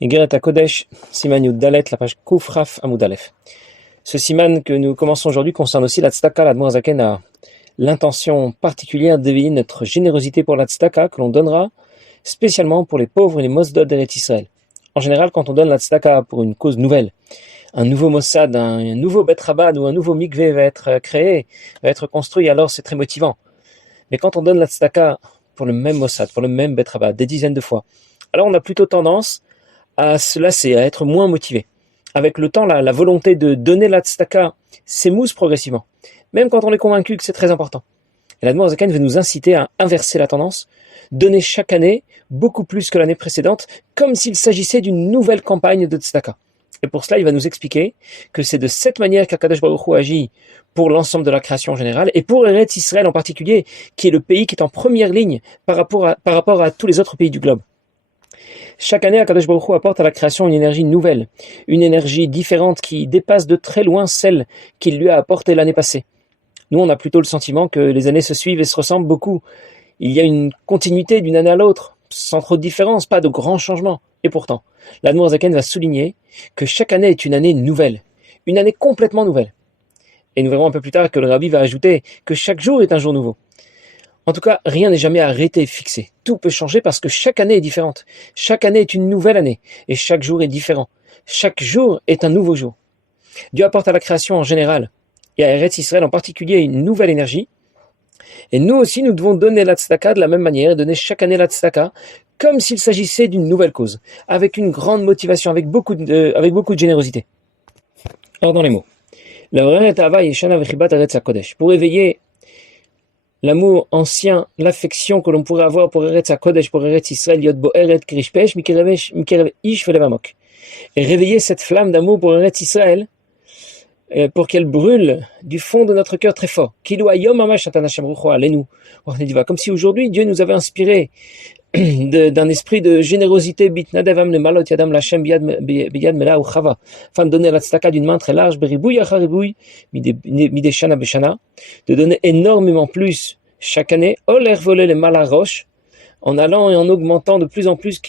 Igeret HaKodesh, Siman Yud Dalet, la page Koufraf Amoud Aleph. Ce siman que nous commençons aujourd'hui concerne aussi la tzedaka. L'Admor Zaken a l'intention particulière d'éveiller notre générosité pour la tzedaka que l'on donnera spécialement pour les pauvres et les mosdod d'Eretz Israël. En général, quand on donne la tzedaka pour une cause nouvelle, un nouveau mossad, un nouveau bet rabad ou un nouveau mikvé va être créé, va être construit, alors c'est très motivant. Mais quand on donne la tzedaka pour le même mossad, pour le même bet rabad, des dizaines de fois, alors on a plutôt tendance à se lasser, à être moins motivé. Avec le temps, la volonté de donner la tzedaka s'émousse progressivement, même quand on est convaincu que c'est très important. Et l'Admor Zaken veut nous inciter à inverser la tendance, donner chaque année beaucoup plus que l'année précédente, comme s'il s'agissait d'une nouvelle campagne de tzedaka. Et pour cela, il va nous expliquer que c'est de cette manière qu'Akadosh Baruch Hu agit pour l'ensemble de la création en général, et pour Eretz Israël en particulier, qui est le pays qui est en première ligne par rapport à tous les autres pays du globe. Chaque année, Akadosh Baruch Hu apporte à la création une énergie nouvelle, une énergie différente qui dépasse de très loin celle qu'il lui a apportée l'année passée. Nous, on a plutôt le sentiment que les années se suivent et se ressemblent beaucoup. Il y a une continuité d'une année à l'autre, sans trop de différence, pas de grands changements. Et pourtant, l'Admor Zaken va souligner que chaque année est une année nouvelle, une année complètement nouvelle. Et nous verrons un peu plus tard que le Rabbi va ajouter que chaque jour est un jour nouveau. En tout cas, rien n'est jamais arrêté et fixé. Tout peut changer parce que chaque année est différente. Chaque année est une nouvelle année. Et chaque jour est différent. Chaque jour est un nouveau jour. Dieu apporte à la création en général, et à Eretz Israël en particulier, une nouvelle énergie. Et nous aussi, nous devons donner la tzedaka de la même manière, et donner chaque année la tzedaka, comme s'il s'agissait d'une nouvelle cause, avec une grande motivation, avec beaucoup de générosité. Or, dans les mots. Pour éveiller l'amour ancien, l'affection que l'on pourrait avoir pour Eretz HaKodesh, pour Eretz Israël, Yod Bo'eret Krishpesh, Mikerev Ish Velevamok. Et réveiller cette flamme d'amour pour Eretz Israël, pour qu'elle brûle du fond de notre cœur très fort. Comme si aujourd'hui Dieu nous avait inspiré d'un esprit de générosité, afin de donner la tzedaka d'une main très large, de donner énormément plus chaque année, en allant et en augmentant de plus en plus,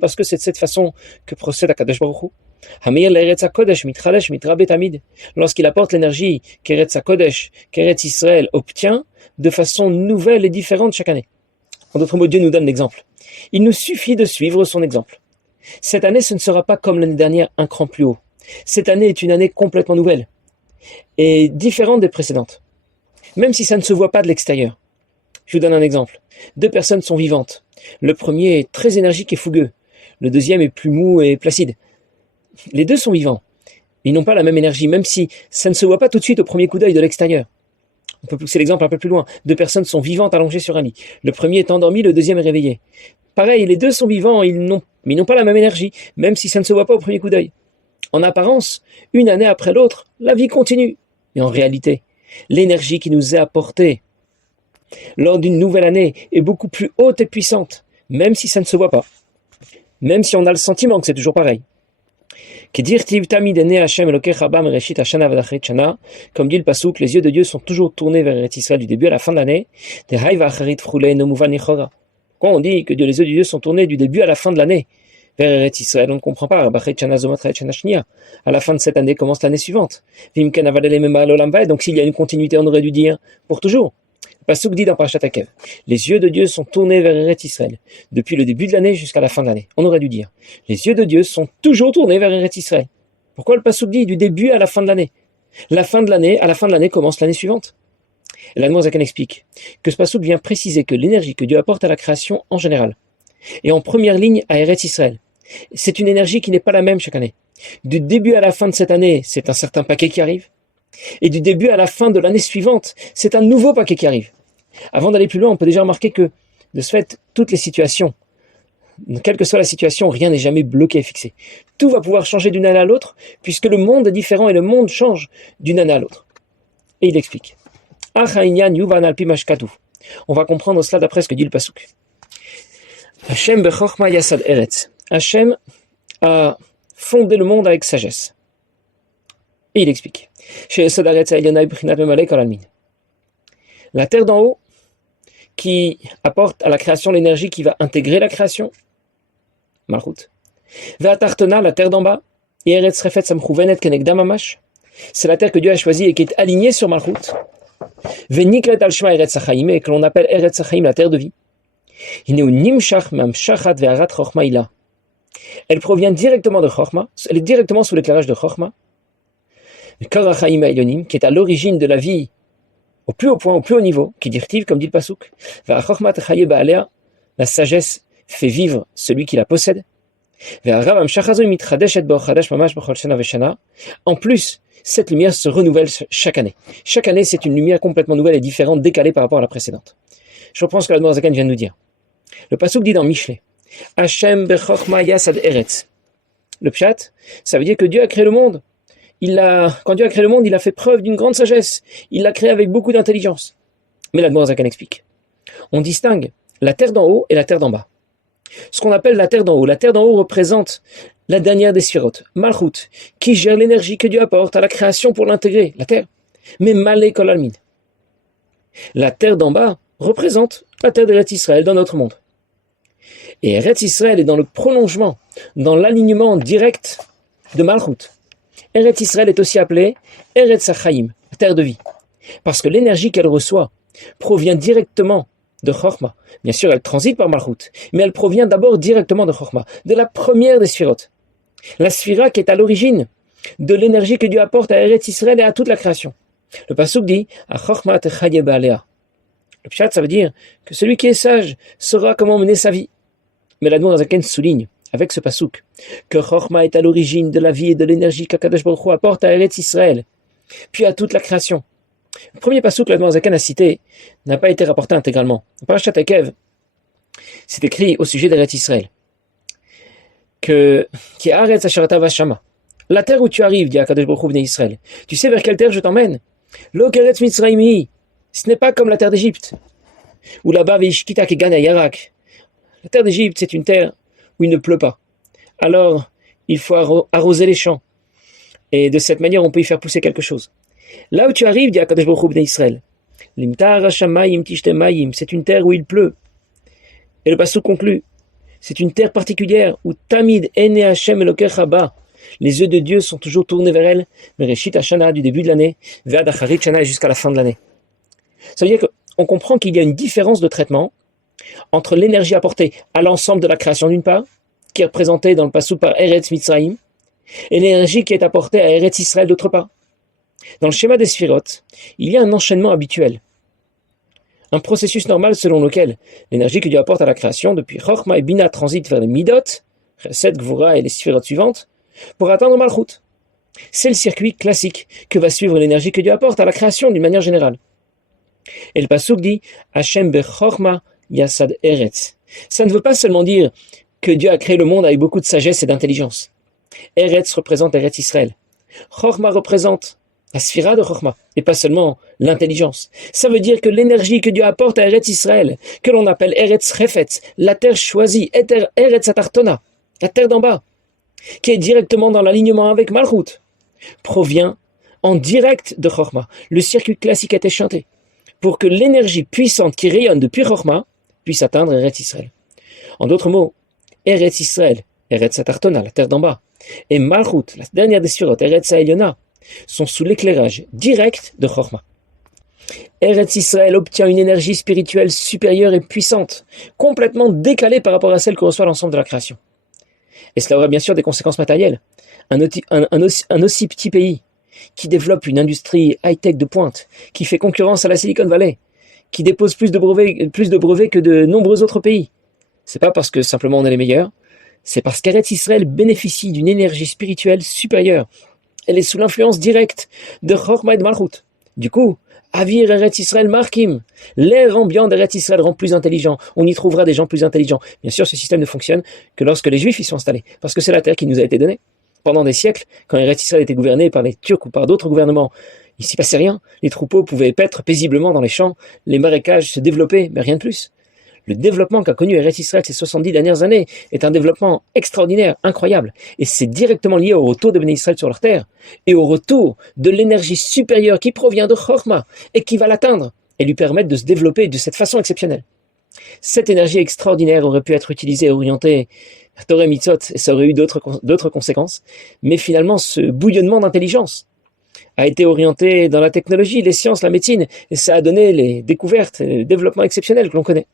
parce que c'est de cette façon que procède Akadosh Baruch Hu. Lorsqu'il apporte l'énergie qu'Eretz HaKodesh, qu'Eretz Israël obtient de façon nouvelle et différente chaque année. En d'autres mots, Dieu nous donne l'exemple. Il nous suffit de suivre son exemple. Cette année, ce ne sera pas comme l'année dernière, un cran plus haut. Cette année est une année complètement nouvelle et différente des précédentes, même si ça ne se voit pas de l'extérieur. Je vous donne un exemple. 2 personnes sont vivantes. Le premier est très énergique et fougueux. Le deuxième est plus mou et placide. Les deux sont vivants. Ils n'ont pas la même énergie, même si ça ne se voit pas tout de suite au premier coup d'œil de l'extérieur. On peut pousser l'exemple un peu plus loin. 2 personnes sont vivantes allongées sur un lit. Le premier est endormi, le deuxième est réveillé. Pareil, les deux sont vivants, mais ils n'ont pas la même énergie, même si ça ne se voit pas au premier coup d'œil. En apparence, une année après l'autre, la vie continue. Mais en réalité, l'énergie qui nous est apportée lors d'une nouvelle année est beaucoup plus haute et puissante, même si ça ne se voit pas. Même si on a le sentiment que c'est toujours pareil. Comme dit le Passouk, les yeux de Dieu sont toujours tournés vers Eretz Israël du début à la fin de l'année. Quand on dit que les yeux de Dieu sont tournés du début à la fin de l'année vers Eretz Israël, on ne comprend pas. À la fin de cette année commence l'année suivante. Donc s'il y a une continuité, on aurait dû dire pour toujours. Passouk dit dans Parashat Akev, les yeux de Dieu sont tournés vers Eretz Israël, depuis le début de l'année jusqu'à la fin de l'année. On aurait dû dire, les yeux de Dieu sont toujours tournés vers Eretz Israël. Pourquoi le Passouk dit du début à la fin de l'année? À la fin de l'année commence l'année suivante. Et l'Admor Zaken explique que ce Passouk vient préciser que l'énergie que Dieu apporte à la création en général, et en première ligne à Eretz Israël, c'est une énergie qui n'est pas la même chaque année. Du début à la fin de cette année, c'est un certain paquet qui arrive. Et du début à la fin de l'année suivante, c'est un nouveau paquet qui arrive. Avant d'aller plus loin, on peut déjà remarquer que, de ce fait, toutes les situations, quelle que soit la situation, rien n'est jamais bloqué et fixé. Tout va pouvoir changer d'une année à l'autre, puisque le monde est différent et le monde change d'une année à l'autre. Et il explique. On va comprendre cela d'après ce que dit le Passouk. Hashem bechorma yasad eretz. Hashem a fondé le monde avec sagesse. Et il explique. La terre d'en haut, qui apporte à la création l'énergie qui va intégrer la création, Malchut, Ve'atartona, la terre d'en bas, et Eretz Refet Samchouvenet Kenegda Mamash, c'est la terre que Dieu a choisie et qui est alignée sur Malchut. Ve'niklet al Shema Eretz Hachaim, et que l'on appelle Eretz Hachaim, la terre de vie. Hineu nimshach mamshachat ve'arat Chochma ila. Elle provient directement de Chochma, elle est directement sous l'éclairage de Chochma, Karachaim Elyonim, qui est à l'origine de la vie au plus haut point, au plus haut niveau, qui dirtive, comme dit le Pasuk, Ve'achokma techaye ba'alea, la sagesse fait vivre celui qui la possède. En plus, cette lumière se renouvelle chaque année. Chaque année, c'est une lumière complètement nouvelle et différente, décalée par rapport à la précédente. Je reprends ce que l'Admor Zaken vient de nous dire. Le Pasuk dit dans Mishlei, Hashem bechokma yasad eretz. Le pshat, ça veut dire que Dieu a créé le monde. Quand Dieu a créé le monde, il a fait preuve d'une grande sagesse. Il l'a créé avec beaucoup d'intelligence. Mais l'Admor Zaken explique. On distingue la terre d'en haut et la terre d'en bas. Ce qu'on appelle la terre d'en haut. La terre d'en haut représente la dernière des sphirotes, Malchut, qui gère l'énergie que Dieu apporte à la création pour l'intégrer, la terre. Mais Malé Kol Almin. La terre d'en bas représente la terre d'Eretz Israël dans notre monde. Et Eretz Israël est dans le prolongement, dans l'alignement direct de Malchut. Eretz Israël est aussi appelée Eretz Hachaim, la terre de vie. Parce que l'énergie qu'elle reçoit provient directement de Chochma. Bien sûr, elle transite par Malchut, mais elle provient d'abord directement de Chochma, de la première des sphirotes. La sphira qui est à l'origine de l'énergie que Dieu apporte à Eretz Israël et à toute la création. Le Pasuk dit « Chochma techaye ba'alea ». Le pshat, ça veut dire que celui qui est sage saura comment mener sa vie. Mais l'Admor Zaken souligne, avec ce Pasuk, que Chochma est à l'origine de la vie et de l'énergie qu'Akadosh Baruch Hu apporte à Eretz Israël, puis à toute la création. Le premier pasuk que l'Admor Zaken a cité n'a pas été rapporté intégralement. Dans Parashat Ekev, c'est écrit au sujet d'Eretz Israël que qui est Aretz Asherata Vashama. La terre où tu arrives, dit Akadosh Baruch Hu bnei Israël. Tu sais vers quelle terre je t'emmène? Lo keretz Mitzrayim. Ce n'est pas comme la terre d'Égypte, où là-bas Veishkita Kegan Yarak. La terre d'Égypte, c'est une terre où il ne pleut pas. Alors, il faut arroser les champs. Et de cette manière, on peut y faire pousser quelque chose. Là où tu arrives, dit Akadosh Baruch Hu bnei Israël, Limtar Hashamayim Tishtemayim, c'est une terre où il pleut. Et le pasuk conclut, c'est une terre particulière où Tamid Ene Hashem Elokecha Ba, les yeux de Dieu sont toujours tournés vers elle, Mereshit Hashana, du début de l'année, Ve'ad Acharit Shana, jusqu'à la fin de l'année. Ça veut dire qu'on comprend qu'il y a une différence de traitement entre l'énergie apportée à l'ensemble de la création d'une part, qui est représentée dans le pasuk par Eretz Mitzrayim, et l'énergie qui est apportée à Eretz Israël d'autre part. Dans le schéma des sphirotes, il y a un enchaînement habituel, un processus normal selon lequel l'énergie que Dieu apporte à la création, depuis Chochma et Bina, transite vers les Midot, Chesed, Gvura et les sphirotes suivantes, pour atteindre Malchut. C'est le circuit classique que va suivre l'énergie que Dieu apporte à la création d'une manière générale. Et le pasuk dit Hashem bechorma yasad eretz. Ça ne veut pas seulement dire que Dieu a créé le monde avec beaucoup de sagesse et d'intelligence. Eretz représente Eretz Israël. Chorma représente la sphira de Chochma, et pas seulement l'intelligence. Ça veut dire que l'énergie que Dieu apporte à Eretz Israël, que l'on appelle Eretz Refetz, la terre choisie, Eretz Atartona, la terre d'en bas, qui est directement dans l'alignement avec Malchut, provient en direct de Chochma. Le circuit classique a été chanté pour que l'énergie puissante qui rayonne depuis Chochma puisse atteindre Eretz Israël. En d'autres mots, Eretz Israël, Eretz Atartona, la terre d'en bas, et Malchut, la dernière des sphirotes, Eretz Haelyona, sont sous l'éclairage direct de Chochma. Eretz Israël obtient une énergie spirituelle supérieure et puissante, complètement décalée par rapport à celle que reçoit l'ensemble de la création. Et cela aura bien sûr des conséquences matérielles. Un aussi petit pays qui développe une industrie high-tech de pointe, qui fait concurrence à la Silicon Valley, qui dépose plus de brevets que de nombreux autres pays. C'est pas parce que simplement on est les meilleurs, c'est parce qu'Eretz Israël bénéficie d'une énergie spirituelle supérieure. Elle est sous l'influence directe de Chochma et de Malchut. Du coup, Avir Eretz Israël Markim, l'air ambiant d'Eretz Israël rend plus intelligent. On y trouvera des gens plus intelligents. Bien sûr, ce système ne fonctionne que lorsque les Juifs y sont installés, parce que c'est la terre qui nous a été donnée. Pendant des siècles, quand Eretz Israël était gouverné par les Turcs ou par d'autres gouvernements, il s'y passait rien. Les troupeaux pouvaient paître paisiblement dans les champs, les marécages se développaient, mais rien de plus. Le développement qu'a connu Eretz Israël ces 70 dernières années est un développement extraordinaire, incroyable. Et c'est directement lié au retour de Bnei Israël sur leur terre et au retour de l'énergie supérieure qui provient de Chochma et qui va l'atteindre et lui permettre de se développer de cette façon exceptionnelle. Cette énergie extraordinaire aurait pu être utilisée et orientée Torah et Mitzvot, et ça aurait eu d'autres conséquences. Mais finalement, ce bouillonnement d'intelligence a été orienté dans la technologie, les sciences, la médecine, et ça a donné les découvertes, le développement exceptionnel que l'on connaît.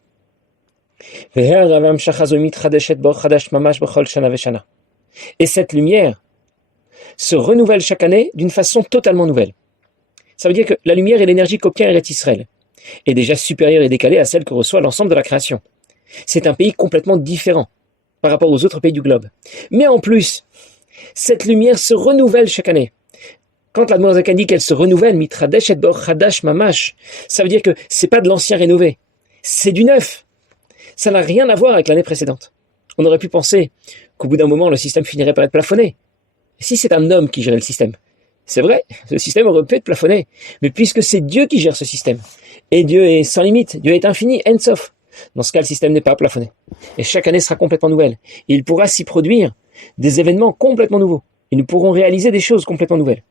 Et cette lumière se renouvelle chaque année d'une façon totalement nouvelle. Ça veut dire que la lumière et l'énergie qu'obtient Eretz Israël est déjà supérieure et décalée à celle que reçoit l'ensemble de la création. C'est un pays complètement différent par rapport aux autres pays du globe. Mais en plus, cette lumière se renouvelle chaque année. Quand l'Admor Zaken dit qu'elle se renouvelle, mitradesh et bor chadash mamash, ça veut dire que c'est pas de l'ancien rénové, c'est du neuf. Ça n'a rien à voir avec l'année précédente. On aurait pu penser qu'au bout d'un moment, le système finirait par être plafonné. Et si c'est un homme qui gérait le système, c'est vrai, le système aurait pu être plafonné. Mais puisque c'est Dieu qui gère ce système, et Dieu est sans limite, Dieu est infini, en sof, dans ce cas, le système n'est pas plafonné. Et chaque année sera complètement nouvelle. Et il pourra s'y produire des événements complètement nouveaux. Et nous pourrons réaliser des choses complètement nouvelles.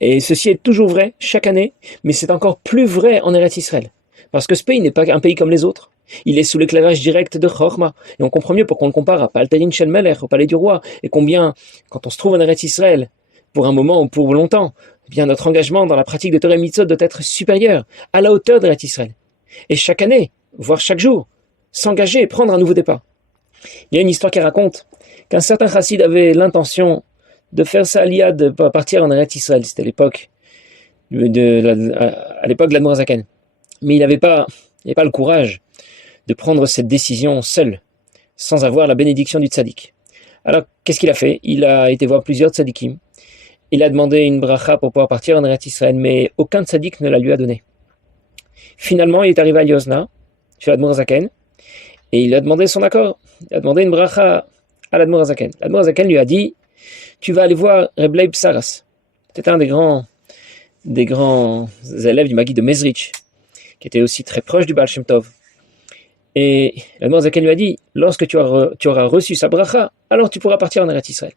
Et ceci est toujours vrai chaque année, mais c'est encore plus vrai en Eretz Israël. Parce que ce pays n'est pas un pays comme les autres. Il est sous l'éclairage direct de Chorma. Et on comprend mieux pour qu'on le compare à Paltalin Shel Melech, au palais du roi. Et combien, quand on se trouve en Eretz Israël, pour un moment ou pour longtemps, eh bien notre engagement dans la pratique de Torah et Mitzvot doit être supérieur, à la hauteur d'Eretz Israël. Et chaque année, voire chaque jour, s'engager et prendre un nouveau départ. Il y a une histoire qui raconte qu'un certain chassid avait l'intention de faire sa aliyah, de partir en Eretz Israël. C'était à l'époque de l'Admor Zaken. Mais il n'avait pas le courage de prendre cette décision seul, sans avoir la bénédiction du tzaddik. Alors, qu'est-ce qu'il a fait? Il a été voir plusieurs tzaddikim. Il a demandé une bracha pour pouvoir partir en Eretz Israël, mais aucun tzaddik ne la lui a donné. Finalement, il est arrivé à Yozna, chez l'Admor Zaken, et il a demandé son accord. Il a demandé une bracha à l'Admor Zaken. L'Admor Zaken lui a dit, tu vas aller voir Reb Leib Saras. C'était un des grands élèves du Maguid de Mezrich, qui était aussi très proche du Baal Shem Tov. Et l'Admor Zaken lui a dit, lorsque tu auras reçu sa bracha, alors tu pourras partir en Eretz Israël.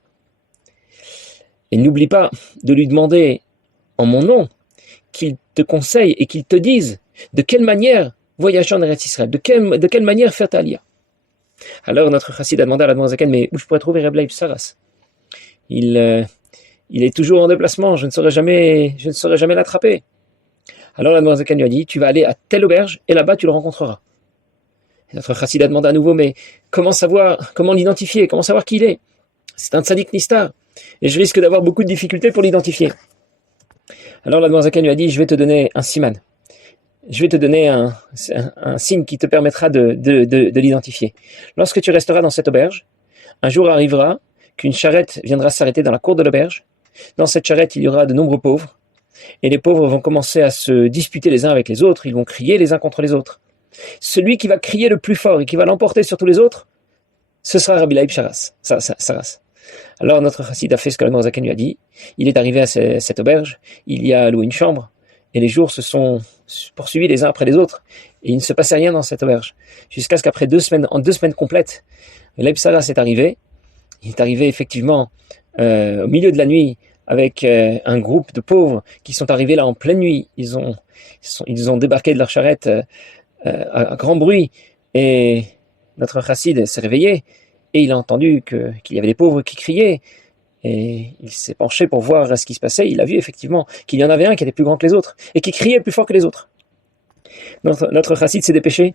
Et n'oublie pas de lui demander en mon nom qu'il te conseille et qu'il te dise de quelle manière voyager en Eretz Israël, de quelle manière faire ta aliyah. Alors notre chassid a demandé à l'Admor Zaken, mais où je pourrais trouver Reb Leib Saras? Il est toujours en déplacement, je ne saurais jamais l'attraper. Alors l'Admor Zaken lui a dit, tu vas aller à telle auberge et là-bas tu le rencontreras. Et notre chassid a demandé à nouveau, mais comment l'identifier, comment savoir qui il est? C'est un tzaddik nistar, et je risque d'avoir beaucoup de difficultés pour l'identifier. Alors l'Admor Zaken lui a dit, je vais te donner un siman. Je vais te donner un signe qui te permettra de l'identifier. Lorsque tu resteras dans cette auberge, un jour arrivera qu'une charrette viendra s'arrêter dans la cour de l'auberge. Dans cette charrette, il y aura de nombreux pauvres. Et les pauvres vont commencer à se disputer les uns avec les autres. Ils vont crier les uns contre les autres. Celui qui va crier le plus fort et qui va l'emporter sur tous les autres, ce sera Rabbi Leib Saras. Alors notre chassid a fait ce que l'Admor Zaken lui a dit. Il est arrivé à cette auberge. Il y a loué une chambre. Et les jours se sont poursuivis les uns après les autres. Et il ne se passait rien dans cette auberge. Jusqu'à ce qu'après 2 semaines complètes, Leib Saras est arrivé. Il est arrivé effectivement au milieu de la nuit avec un groupe de pauvres qui sont arrivés là en pleine nuit. Ils ont débarqué de leur charrette à grand bruit. Et notre chassid s'est réveillé et il a entendu qu'il y avait des pauvres qui criaient. Et il s'est penché pour voir ce qui se passait. Il a vu effectivement qu'il y en avait un qui était plus grand que les autres et qui criait plus fort que les autres. Notre chassid s'est dépêché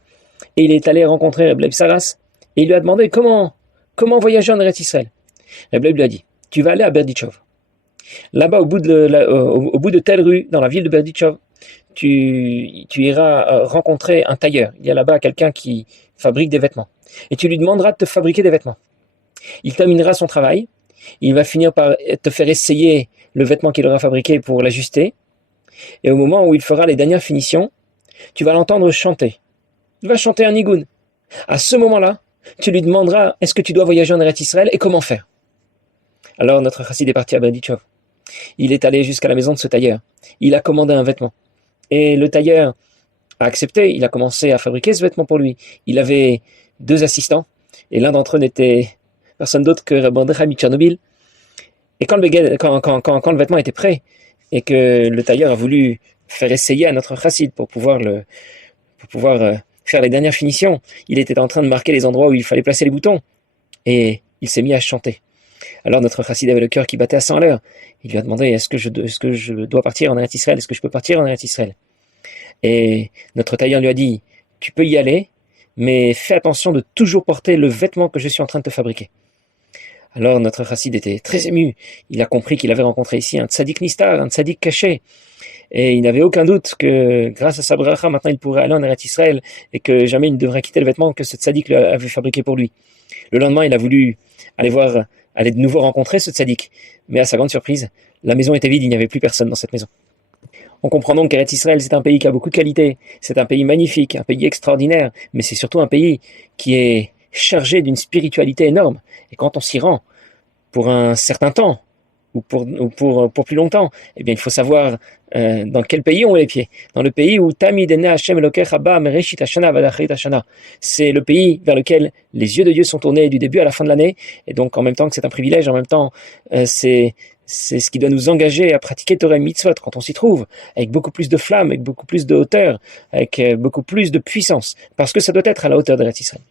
et il est allé rencontrer Reb Leib Saras et il lui a demandé comment voyager en Eretz Israël. Reb Leib lui a dit, tu vas aller à Berdichov. Là-bas, au bout de telle rue, dans la ville de Berdichov, tu iras rencontrer un tailleur. Il y a là-bas quelqu'un qui fabrique des vêtements. Et tu lui demanderas de te fabriquer des vêtements. Il terminera son travail. Il va finir par te faire essayer le vêtement qu'il aura fabriqué pour l'ajuster. Et au moment où il fera les dernières finitions, tu vas l'entendre chanter. Il va chanter un nigoun. À ce moment-là, tu lui demanderas est-ce que tu dois voyager en Eretz Israël et comment faire. Alors notre chassid est parti à Berdichov. Il est allé jusqu'à la maison de ce tailleur. Il a commandé un vêtement. Et le tailleur a accepté. Il a commencé à fabriquer ce vêtement pour lui. Il avait 2 assistants. Et l'un d'entre eux n'était personne d'autre que Rabbi Mordechai Tchernobyl. Et quand le vêtement était prêt, et que le tailleur a voulu faire essayer à notre chassid pour pouvoir faire les dernières finitions, il était en train de marquer les endroits où il fallait placer les boutons. et il s'est mis à chanter. Alors notre chassid avait le cœur qui battait à 100 à l'heure. Il lui a demandé, est-ce que je dois partir en Eretz Israël? Est-ce que je peux partir en Eretz Israël? Et notre tailleur lui a dit, tu peux y aller, mais fais attention de toujours porter le vêtement que je suis en train de te fabriquer. Alors notre chassid était très ému. Il a compris qu'il avait rencontré ici un tzaddik nistar, un tzaddik caché. Et il n'avait aucun doute que grâce à sa bracha, maintenant il pourrait aller en Eretz Israël et que jamais il ne devrait quitter le vêtement que ce tzaddik avait fabriqué pour lui. Le lendemain, il a voulu aller de nouveau rencontrer ce tzaddik. Mais à sa grande surprise, la maison était vide, il n'y avait plus personne dans cette maison. On comprend donc qu'Eretz Israël, c'est un pays qui a beaucoup de qualités. C'est un pays magnifique, un pays extraordinaire, mais c'est surtout un pays qui est chargé d'une spiritualité énorme. Et quand on s'y rend, pour un certain temps, ou pour plus longtemps, eh bien, il faut savoir dans quel pays on met les pieds. Dans le pays où Tamid ene Hashem Elokecha ba mereshit hashana vad achreit hashana. C'est le pays vers lequel les yeux de Dieu sont tournés du début à la fin de l'année. Et donc, en même temps que c'est un privilège, en même temps, c'est ce qui doit nous engager à pratiquer Torah et Mitzvot quand on s'y trouve, avec beaucoup plus de flamme, avec beaucoup plus de hauteur, avec beaucoup plus de puissance, parce que ça doit être à la hauteur de Eretz Israël.